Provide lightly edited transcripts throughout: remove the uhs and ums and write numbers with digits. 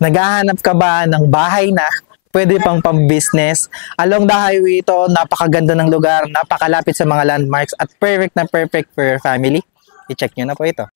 Naghahanap ka ba ng bahay na pwede pang pang-business? Along the highway ito, napakaganda ng lugar, napakalapit sa mga landmarks at perfect na perfect for your family. I-check nyo na po ito.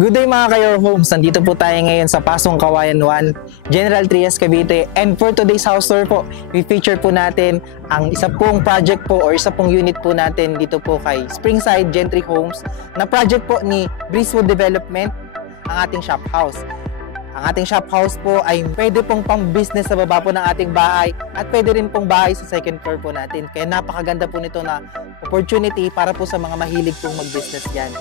Good day mga Kayor Homes! Nandito po tayo ngayon sa Pasong Kawayan 1, General Trias, Cavite. And for today's house tour po, i-feature po natin ang isa pong project po or isa pong unit po natin dito po kay Springside Gentry Homes na project po ni Breezewood Development, ang ating shop house. Ang ating shop house po ay pwede pong pang-business sa baba po ng ating bahay at pwede rin pong bahay sa second floor po natin. Kaya napakaganda po nito na opportunity para po sa mga mahilig pong mag-business dyan.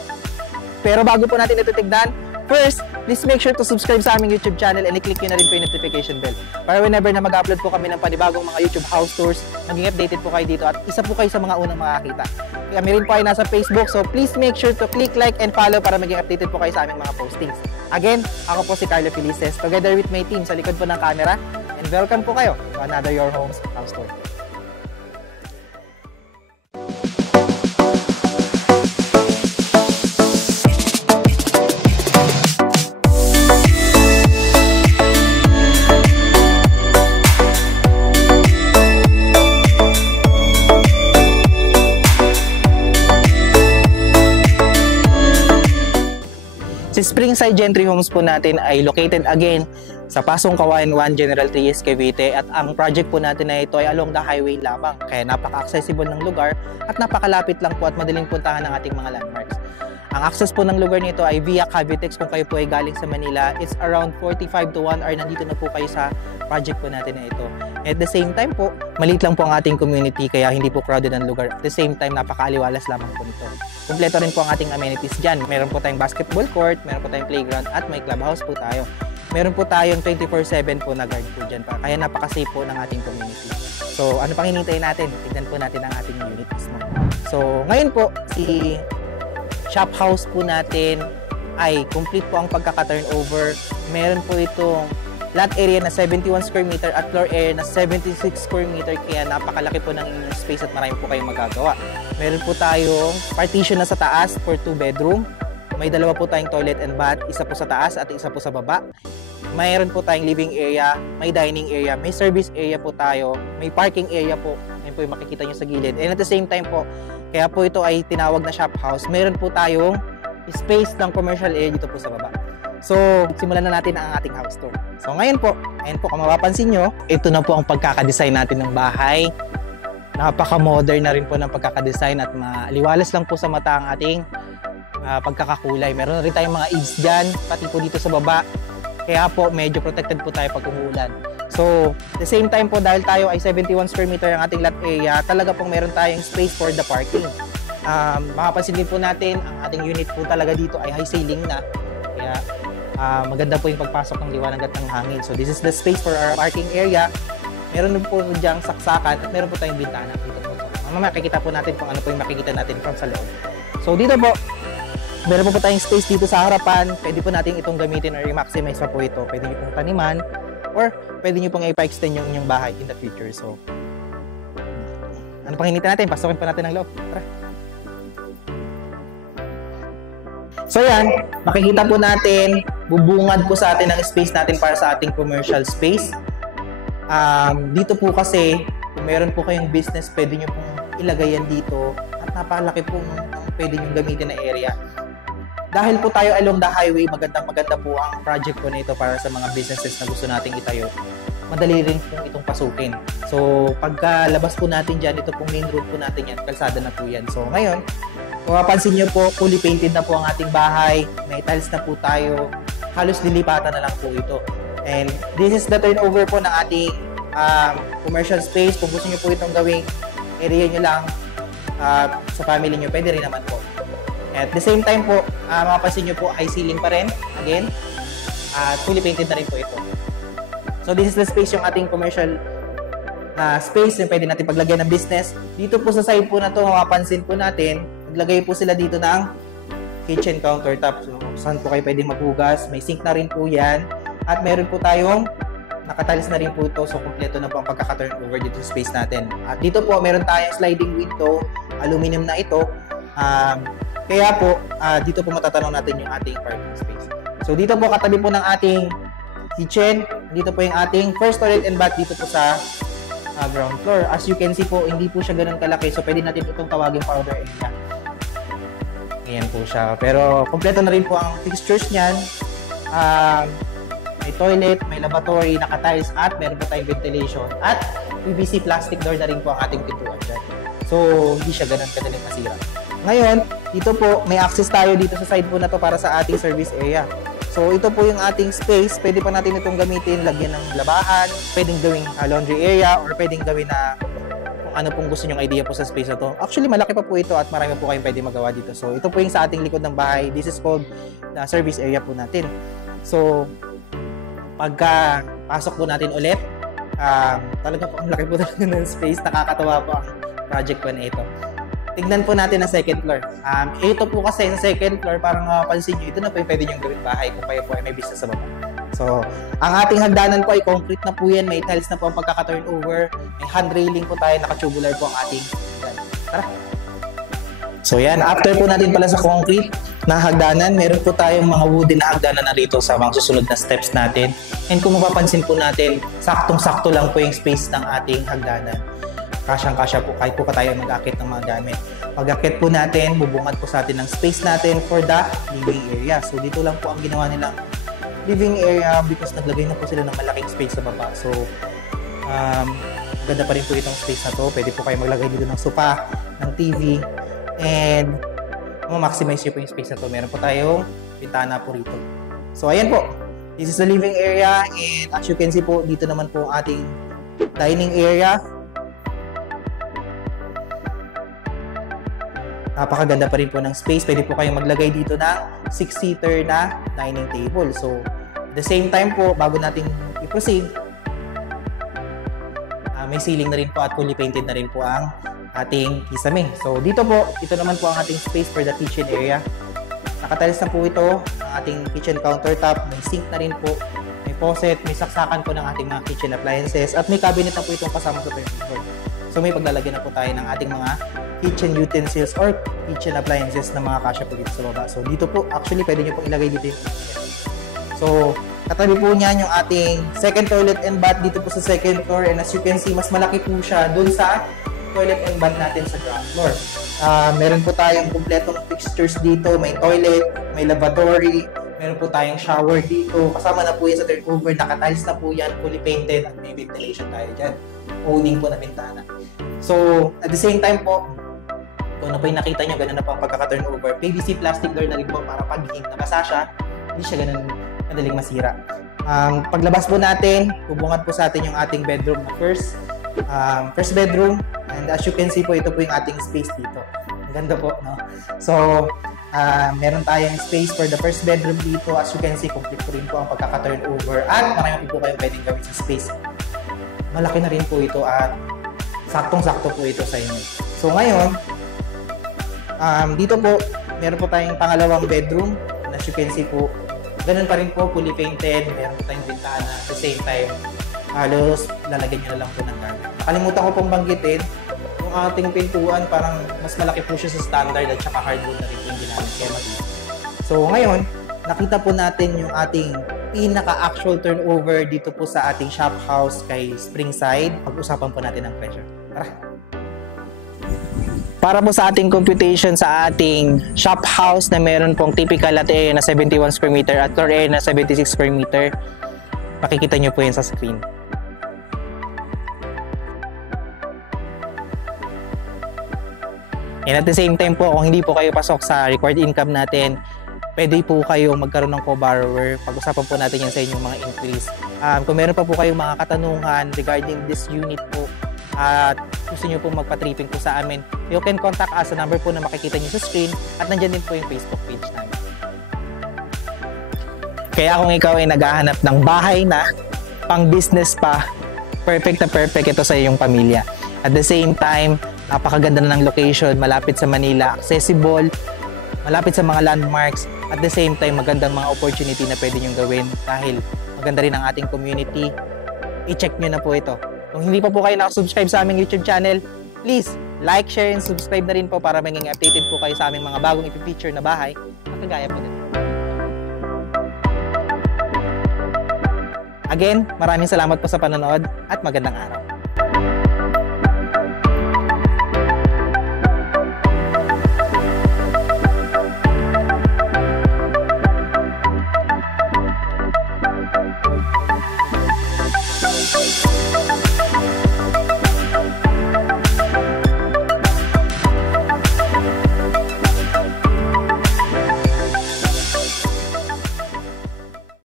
Pero bago po natin ito tignan, first, please make sure to subscribe sa aming YouTube channel and i-click nyo na rin po yung notification bell. Para whenever na mag-upload po kami ng panibagong mga YouTube house tours, maging updated po kayo dito at isa po kayo sa mga unang makakita. Kami rin po ay nasa Facebook, so please make sure to click like and follow para maging updated po kayo sa aming mga postings. Again, ako po si Carlo Felices, together with my team sa likod po ng camera, and welcome po kayo to another Your Homes house tour. Si Springside Gentry Homes po natin ay located again sa Pasong Kawayan 1, General Trias, Cavite, at ang project po natin na ito ay along the highway lamang. Kaya napaka-accessible ng lugar at napakalapit lang po at madaling puntahan ng ating mga landmarks. Ang access po ng lugar nito ay via Cavitex. Kung kayo po ay galing sa Manila, it's around 45 to 1 hour nandito na po kayo sa project po natin na ito. At the same time po, maliit lang po ang ating community kaya hindi po crowded ang lugar. At the same time, napakaaliwalas lamang po nito. Kompleto rin po ang ating amenities dyan. Meron po tayong basketball court, meron po tayong playground at may clubhouse po tayo. Meron po tayong 24/7 po na guard po dyan pa. Kaya napaka-safe po ng ating community. So ano pang hinihintay natin? Tignan po natin ang ating unit mismo. So ngayon po, si shop house po natin ay complete po ang pagkaka-turnover. Meron po itong lot area na 71 square meter at floor area na 76 square meter, kaya napakalaki po ng inyong space at marami po kayong magagawa. Meron po tayong partition na sa taas for 2 bedroom. May dalawa po tayong toilet and bath, isa po sa taas at isa po sa baba. Mayroon po tayong living area, may dining area, may service area po tayo, may parking area po. Yan po yung makikita nyo sa gilid. And at the same time po, kaya po ito ay tinawag na shop house, meron po tayong space ng commercial area dito po sa baba. So, simulan na natin ang ating house tour. So, ngayon po, kung mapapansin nyo, ito na po ang pagkakadesign natin ng bahay. Napaka-modern na rin po ng pagkakadesign at maaliwalas lang po sa mata ang ating pagkakakulay. Meron na rin tayong mga eaves dyan, pati po dito sa baba. Kaya po, medyo protected po tayo pag umuulan. So, the same time po, dahil tayo ay 71 square meter ang ating lot area, talaga pong meron tayong space for the parking. Makapansin din po natin, ang ating unit po talaga dito ay high ceiling na. Kaya, maganda po yung pagpasok ng liwanag at ng hangin. So this is the space for our parking area. Meron po diyang saksakan at meron po tayong bintana dito po. Mamaya makikita po natin kung ano po yung makikita natin from sa loob. So dito po, meron po tayong space dito sa harapan. Pwede po natin itong gamitin or i-maximize pa po ito. Pwede nyo pong taniman or pwede nyo pong i-extend yung inyong bahay in the future. So, ano pang hinihintay natin? Pasokin po natin ang loob. Tara! So yan, makikita po natin, bubungad po sa atin ang space natin para sa ating commercial space. Dito po kasi, kung meron po kayong business, pwede nyo pong ilagay yan dito at napalaki po ang pwede nyo gamitin na area. Dahil po tayo along the highway, maganda po ang project po na ito para sa mga businesses na gusto nating itayo. madali rin po itong pasukin. So, pagkalabas po natin dyan, ito pong main road po natin yan, kalsada na po yan. So, ngayon, kung mapansin nyo po, fully painted na po ang ating bahay, may tiles na po tayo, halos lilipatan na lang po ito. And this is the turnover po ng ating commercial space. Kung gusto nyo po itong gawing area nyo lang sa family nyo, pwede rin naman po. At the same time po, mapapansin nyo po, high ceiling pa rin, again, at fully painted na rin po ito. So this is the space, yung ating commercial space yung pwede natin paglagyan ng business. Dito po sa side po na to, mapapansin po natin, naglagay po sila dito ng kitchen countertop. So, saan po kayo pwedeng maghugas. May sink na rin po yan. At meron po tayong nakatalis na rin po ito. So, kompleto na po ang pagkaka-turn over dito sa space natin. At dito po, meron tayong sliding window. Aluminum na ito. Kaya po, dito po matatanaw natin yung ating parking space. So, dito po katabi po ng ating kitchen. Dito po yung ating first toilet and bath dito po sa ground floor. As you can see po, hindi po siya ganun kalaki. So, pwede natin itong tawagin powder area. Ayan po siya. Pero, kompleto na rin po ang fixtures niyan. May toilet, may lavatory, naka-tiles, at meron po tayong ventilation. At PVC plastic door na rin po ang ating pintuan dyan. So, hindi siya ganun kadaling masira. Ngayon, dito po, may access tayo dito sa side po na to para sa ating service area. So, ito po yung ating space. Pwede pa natin itong gamitin, lagyan ng labahan, pwedeng gawing laundry area, or pwedeng gawin na kung ano pong gusto nyong idea po sa space na to. Actually, malaki pa po ito at marami po kayong pwede magawa dito. So, ito po yung sa ating likod ng bahay. This is called the service area po natin. So, pagka pasok po natin ulit, talaga po ang laki po talaga ng space. Nakakatawa po ang project po na ito. Tignan po natin ang second floor. Ito po kasi sa second floor, parang mapapansin nyo, ito na po yung pwede nyong gawin bahay kung kayo po ay may business sa baba. So, ang ating hagdanan po ay concrete na po yan. May tiles na po ang pagkaka-turn over. May hand railing po tayo. Naka-tubular po ang ating hagdanan. Tara! So, yan. After po natin pala sa concrete na hagdanan, meron po tayong mga wooden na hagdanan na rito sa mga susunod na steps natin. And kung mapapansin po natin, saktong-sakto lang po yung space ng ating hagdanan. Kasyang-kasya po kahit po pa tayo mag-akit ng mga gamit. Pag-akit po natin, bubungad po sa atin ng space natin for the living area. So, dito lang po ang ginawa nilang living area because naglagay na po sila ng malaking space sa baba. So, ganda pa rin po itong space na to. Pwede po kayo maglagay dito ng sofa, ng TV, and ma-maximize nyo po yung space na to. Meron po tayong bintana po rito. So, ayan po. This is the living area, and as you can see po, dito naman po ang ating dining area. Napakaganda pa rin po ng space. Pwede po kayong maglagay dito ng 6-seater na dining table. So, at the same time po, bago natin i-proceed, may ceiling na rin po at fully painted na rin po ang ating kisame. So, dito po, ito naman po ang ating space for the kitchen area. Nakatiles na po ito, ang ating kitchen countertop. May sink na rin po, may faucet, may saksakan po ng ating mga kitchen appliances, at may cabinet na po itong kasama sa turnover. So, may paglalagyan na po tayo ng ating mga kitchen utensils or kitchen appliances na mga kasya po dito sa baba. So, dito po, actually, pwede nyo po ilagay dito yung kitchen. So, katabi po niyan yung ating second toilet and bath dito po sa second floor. And as you can see, mas malaki po siya dun sa toilet and bath natin sa ground floor. Meron po tayong kumpletong fixtures dito. May toilet, may lavatory, meron po tayong shower dito. Kasama na po yan sa turnover. Naka-tiles na po yan, fully painted, at may ventilation tayo dyan. Owning po na bintana. So, at the same time po, kung ano po yung nakita nyo, ganun na po ang pagkaka-turnover. PVC plastic door na rin po para pag nabasa siya, hindi siya ganun madaling masira. Paglabas po natin, bubungad po sa atin yung ating bedroom na first bedroom. And as you can see po, ito po yung ating space dito. Ang ganda po, no? So, meron tayong space for the first bedroom dito. As you can see, complete po rin po ang pagkaka-turnover. At marami po kayong pwedeng gawin sa space. Malaki na rin po ito at saktong-sakto po ito sa inyo. So, ngayon, dito po, meron po tayong pangalawang bedroom. And as you can see po, ganun pa rin po, fully painted. Meron po tayong bintana. At the same time, halos lalagyan nyo na lang po ng gamit. Nakalimutan ko pong banggitin, yung ating pintuan, parang mas malaki po siya sa standard at saka hardwood na rin yung ginamit. Kaya maliit. So ngayon, nakita po natin yung ating pinaka-actual turnover dito po sa ating shop house kay Springside. Pag-usapan po natin ang pressure. Tara! Para po sa ating computation sa ating shop house na meron pong typical lot area na 71 square meter at floor area na 76 square meter, makikita nyo po yun sa screen. And at the same time po, kung hindi po kayo pasok sa required income natin, pwede po kayo magkaroon ng co-borrower. Pag-usapan po natin yan sa inyong mga increase. Kung meron pa po kayong mga katanungan regarding this unit po at gusto nyo po magpa-tripping po sa amin, you can contact us sa number po na makikita nyo sa screen at nandyan din po yung Facebook page namin. Kaya kung ikaw ay naghahanap ng bahay na pang business pa, perfect na perfect ito sa iyong pamilya. At the same time, napakaganda na ng location, malapit sa Manila, accessible, malapit sa mga landmarks, at the same time, magandang mga opportunity na pwede nyong gawin dahil maganda rin ang ating community. I-check nyo na po ito. Kung hindi pa po kayo nakasubscribe sa aming YouTube channel, please like, share, and subscribe na rin po para maging updated po kayo sa aming mga bagong ipipicture na bahay na kagaya po nito. Again, maraming salamat po sa panonood at magandang araw.